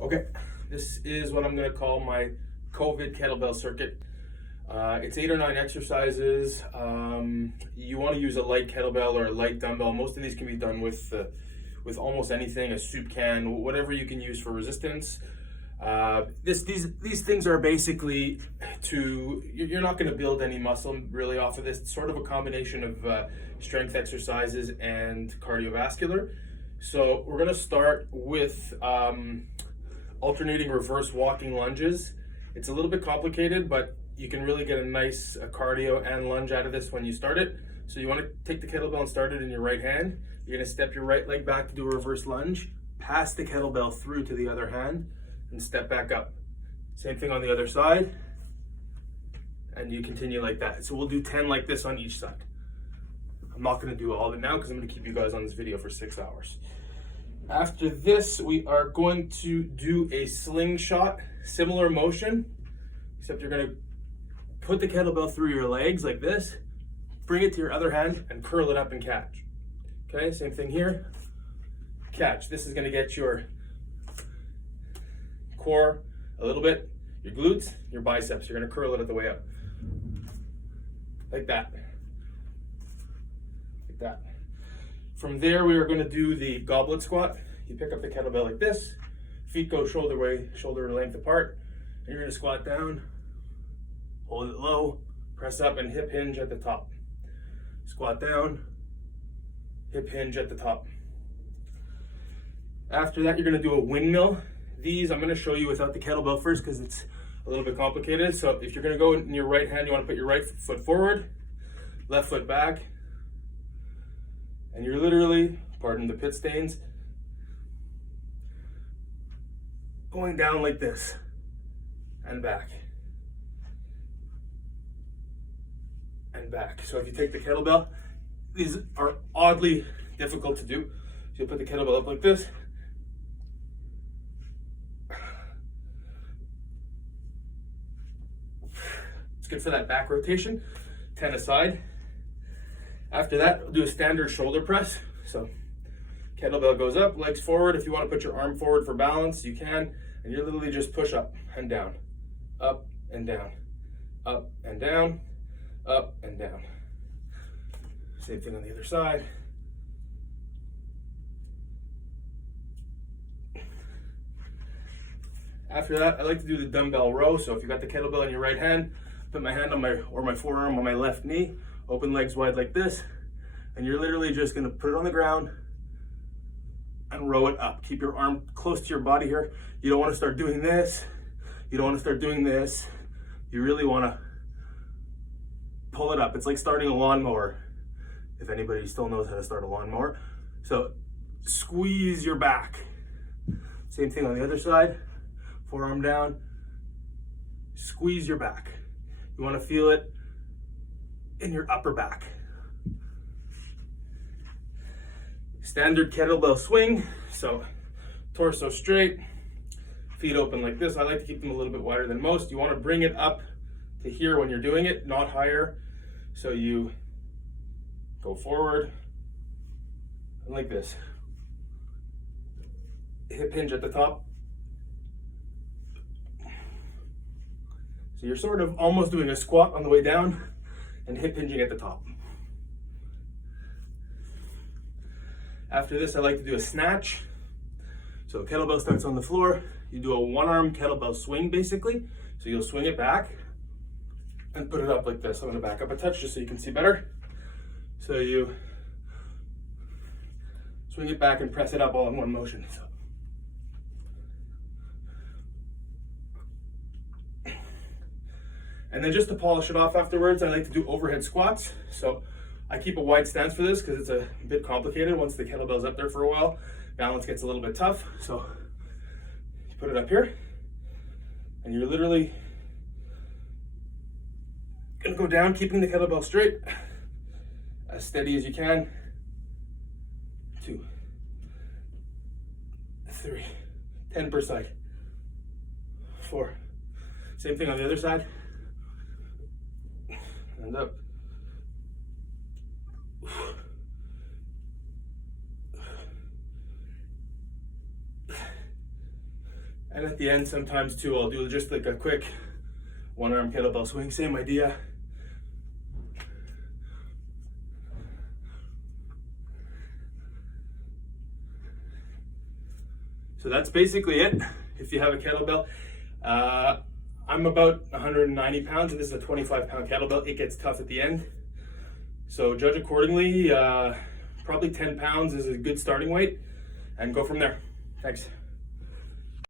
Okay, this is what I'm going to call my COVID kettlebell circuit. It's 8 or 9 exercises. You want to use a light kettlebell or a light dumbbell. Most of these can be done with almost anything, a soup can, whatever you can use for resistance. These things are basically you're not going to build any muscle really off of this. It's sort of a combination of strength exercises and cardiovascular. So we're going to start with alternating reverse walking lunges. It's a little bit complicated, but you can really get a nice cardio and lunge out of this when you start it. So you want to take the kettlebell and start it in your right hand. You're going to step your right leg back to do a reverse lunge, pass the kettlebell through to the other hand, and step back up. Same thing on the other side, and you continue like that. So we'll do 10 like this on each side. I'm not going to do all of it now because I'm going to keep you guys on this video for 6 hours. After this, we are going to do a slingshot, similar motion, except you're going to put the kettlebell through your legs like this, bring it to your other hand, and curl it up and catch. Okay, same thing here. Catch. This is going to get your core a little bit, your glutes, your biceps. You're going to curl it at the way up. Like that. Like that. From there, we are going to do the goblet squat. You pick up the kettlebell like this, feet go shoulder length apart, and you're going to squat down, hold it low, press up, and hip hinge at the top. Squat down, hip hinge at the top. After that, you're going to do a windmill. These I'm going to show you without the kettlebell first because it's a little bit complicated. So if you're going to go in your right hand, you want to put your right foot forward, left foot back, and you're literally, pardon the pit stains, going down like this and back and back. So if you take the kettlebell, these are oddly difficult to do. So you put the kettlebell up like this. It's good for that back rotation. 10 aside. After that, we'll do a standard shoulder press. So kettlebell goes up, legs forward. If you want to put your arm forward for balance, you can. And you literally just push up and down, up and down, up and down, up and down. Same thing on the other side. After that, I like to do the dumbbell row. So if you got the kettlebell in your right hand, put my hand on my forearm on my left knee, open legs wide like this, and you're literally just going to put it on the ground and row it up. Keep your arm close to your body here. You don't want to start doing this. You don't want to start doing this. You really want to pull it up. It's like starting a lawnmower, if anybody still knows how to start a lawnmower. So squeeze your back. Same thing on the other side. Forearm down. Squeeze your back. You want to feel it in your upper back. Standard kettlebell swing. So torso straight, feet open like this. I like to keep them a little bit wider than most. You want to bring it up to here when you're doing it, not higher. So you go forward and like this. Hip hinge at the top. So you're sort of almost doing a squat on the way down and hip hinging at the top. After this, I like to do a snatch. So the kettlebell starts on the floor. You do a one-arm kettlebell swing, basically. So you'll swing it back and put it up like this. I'm going to back up a touch just so you can see better. So you swing it back and press it up all in one motion. So. And then just to polish it off afterwards, I like to do overhead squats. So I keep a wide stance for this because it's a bit complicated. Once the kettlebell's up there for a while, balance gets a little bit tough. So you put it up here and you're literally gonna go down, keeping the kettlebell straight, as steady as you can. 2, 3, 10 per side. 4. Same thing on the other side. And up. And at the end, sometimes too, I'll do just like a quick one-arm kettlebell swing, same idea. So that's basically it. If you have a kettlebell, I'm about 190 pounds, and this is a 25-pound kettlebell. It gets tough at the end, so judge accordingly. Probably 10 pounds is a good starting weight, and go from there. Thanks.